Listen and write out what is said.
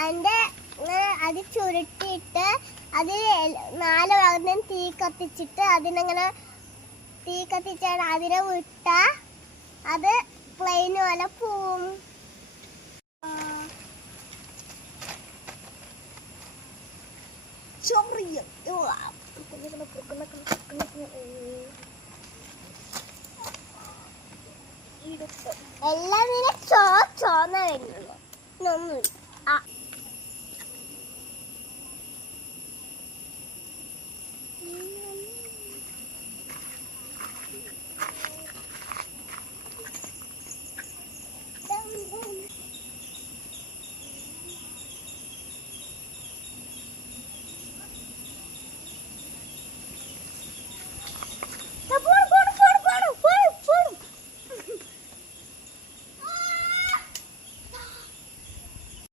അതിന്റെ അത് ചുരുട്ടിയിട്ട് അതിൽ 4 ഭാഗത്തും തീ കത്തിച്ചിട്ട് അതിനങ്ങനെ തീ കത്തിച്ചാണ് അതിനെ വിട്ട അത് പ്ലെയിൻ പോലെ പോവും. എല്ലാം ചോന്ന വരുന്നുള്ളൂ, ഒന്നുമില്ല.